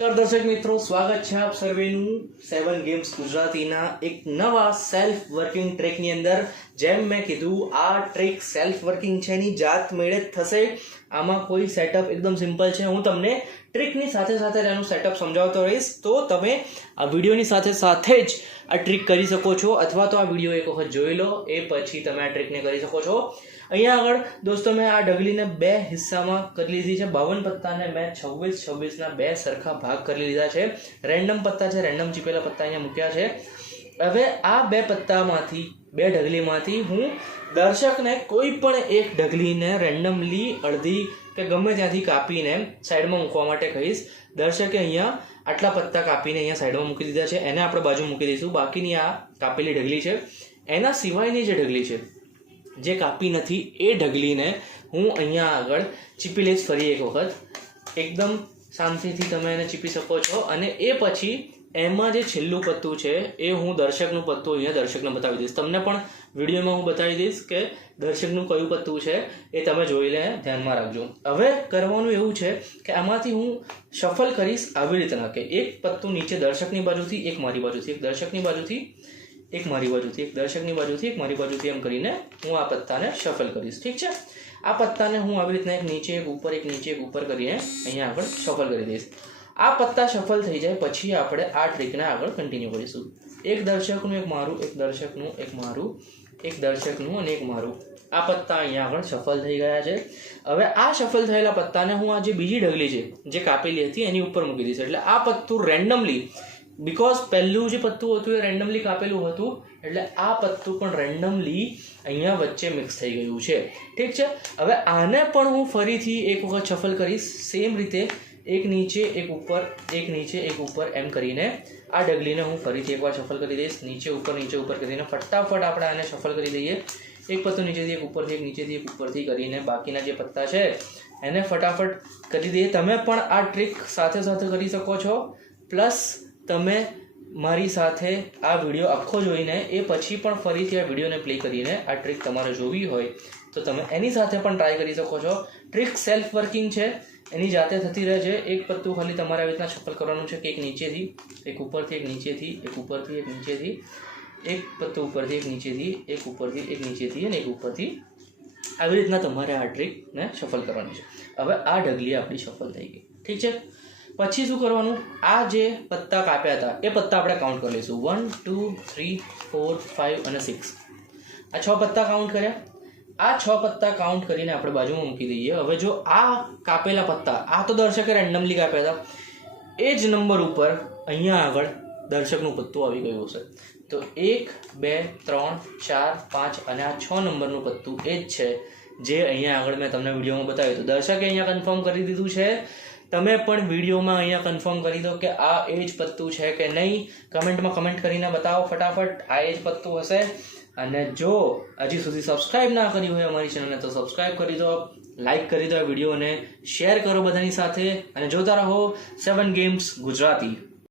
દર્શક મિત્રો, સ્વાગત છે આપ સર્વેનું 7 ગેમ્સ ગુજરાતીના એક નવા સેલ્ફ વર્કિંગ ટ્રેકની અંદર. જેમ મેં કીધું, આ ટ્રેક સેલ્ફ વર્કિંગ છે, એની જાત મેળે જ થશે. આમાં કોઈ સેટઅપ એકદમ સિમ્પલ છે. હું તમને ટ્રીકની સાથે સાથે એનું સેટઅપ સમજાવતો રહીશ, તો તમે આ વિડીયોની સાથે સાથે જ આ ટ્રીક કરી શકો છો, અથવા તો આ વિડીયો એક વખત જોઈ લો, એ પછી તમે આ ટ્રીકને કરી શકો છો. અહીંયા આગળ દોસ્તો મેં આ ઢગલીને બે હિસ્સામાં કરી લીધી છે. 52 પત્તાને મેં 26-26ના બે સરખા ભાગ કરી લીધા છે. રેન્ડમ પત્તા છે, રેન્ડમ ચીપેલા પત્તા અહીંયા મૂક્યા છે. હવે આ બે પત્તામાંથી, બે ઢગલીમાંથી હું દર્શકને કોઈ પણ એક ઢગલીને રેન્ડમલી અડધી કે ગમે ત્યાંથી કાપીને સાઈડમાં મૂકવા માટે કહીશ. દર્શકે અહીંયા આટલા પત્તા કાપીને અહીંયા સાઈડમાં મૂકી દીધા છે, એને આપણે બાજુ મૂકી દઈશું. બાકીની આ કાપેલી ઢગલી છે, એના સિવાયની જે ઢગલી છે, જે કાપી નથી, એ ઢગલીને હું અહીંયા આગળ ચીપી લઈશ ફરી એક વખત. એકદમ શાંતિથી તમે એને ચીપી શકો છો. અને એ પછી એમાં જે છેલ્લું પત્તું છે, એ હું દર્શકનું પત્તું અહીંયા દર્શકને બતાવી દઈશ. તમને પણ વિડીયોમાં હું બતાવી દઈશ કે દર્શકનું કયું પત્તું છે, એ તમે જોઈને ધ્યાનમાં રાખજો. હવે કરવાનું એવું છે કે આમાંથી હું શફલ કરીશ આવી રીતના કે એક પત્તું નીચે દર્શકની બાજુથી, એક મારી બાજુથી, એક દર્શકની બાજુથી, એક મારી બાજુથી, એક દર્શકની બાજુથી, એક મારી બાજુથી, એમ કરીને હું આ પત્તાને શફલ કરીશ. ઠીક છે? આ પત્તાને હું આવી રીતના એક નીચે, એક ઉપર, એક નીચે, એક ઉપર કરીને અહીંયા આગળ શફલ કરી દઈશ. આ પત્તા શફલ થઈ જાય પછી આપણે આ ટ્રીકને આગળ કન્ટિન્યુ કરીશું. એક દર્શકનું, એક મારું, એક દર્શકનું, એક મારું, એક દર્શકનું અને એક મારું. આ પત્તા અહીંયા આગળ શફલ થઈ ગયા છે. હવે આ શફલ થયેલા પત્તાને હું આ જે બીજી ઢગલી છે, જે કાપેલી હતી, એની ઉપર મૂકી દઈશ. એટલે આ પત્તું રેન્ડમલી, બિકોઝ પહેલું જે પત્તું હતું એ રેન્ડમલી કાપેલું હતું, એટલે આ પત્તું પણ રેન્ડમલી અહીંયા વચ્ચે મિક્સ થઈ ગયું છે. ઠીક છે? હવે આને પણ હું ફરીથી એક વખત શફલ કરીશ. સેમ રીતે એક નીચે, એક ઉપર, એક નીચે, એક ઉપર, એમ કરીને આ ઢગલીને હું ફરીથી એકવાર શફલ કરી દઈશ. નીચે ઉપર કરીને ફટાફટ આપણે આને શફલ કરી દઈએ. એક પત્તું નીચેથી, એક ઉપરથી, એક નીચેથી, એક ઉપરથી કરીને બાકીના જે પત્તા છે એને ફટાફટ કરી દઈએ. તમે પણ આ ટ્રીક સાથે સાથે કરી શકો છો. પ્લસ તમે મારી સાથે આ વિડીયો આખો જોઈને એ પછી પણ ફરીથી આ વિડીયોને પ્લે કરીને આ ટ્રીક તમારે જોવી હોય તો તમે એની સાથે પણ ટ્રાય કરી શકો છો. ટ્રીક સેલ્ફ વર્કિંગ છે, એની જાતે થતી રહે છે. એક પત્તું ખાલી તમારે આવી રીતના શફલ કરવાનું છે કે એક નીચેથી, એક ઉપરથી, એક નીચેથી, એક ઉપરથી, એક નીચેથી, એક પત્તું ઉપરથી, એક નીચેથી, એક ઉપરથી, એક નીચેથી અને એક ઉપરથી. આવી રીતના તમારે આ ટ્રીકને શફલ કરવાની છે. હવે આ ઢગલી આપણી શફલ થઈ ગઈ. ઠીક છે? પછી શું કરવાનું? આ જે પત્તા કાપ્યા હતા એ પત્તા આપણે કાઉન્ટ કરી લઈશું. 1 2 3 4 5 અને 6. આ 6 પત્તા કાઉન્ટ કર્યા. આ 6 પત્તા કાઉન્ટ કરીને આપણે બાજુમાં મૂકી દઈએ. હવે જો આ કાપેલા પત્તા, આ તો દર્શકે રેન્ડમલી કાપ્યા હતા, એ જ નંબર ઉપર અહીંયા આગળ દર્શકનું પત્તું આવી ગયું હશે. તો 1 2 3 4 5 અને આ 6 નંબરનું પત્તું એ જ છે જે અહીંયા આગળ મેં તમને વિડીયોમાં બતાવ્યું. તો દર્શકે અહીંયા કન્ફર્મ કરી દીધું છે. તમે પણ વિડીયોમાં અહીંયા કન્ફર્મ કરી દો કે આ એ જ પત્તું છે કે નહીં. કમેન્ટમાં કમેન્ટ કરીને બતાવો ફટાફટ, આ એ જ પત્તું હશે. અને જો હજી સુધી સબસ્ક્રાઈબ ના કરી હોય અમારી ચેનલને તો સબસ્ક્રાઈબ કરી દો, લાઈક કરી દો, વિડીયોને શેર કરો બધાની સાથે અને જોતા રહો 7 ગેમ્સ ગુજરાતી.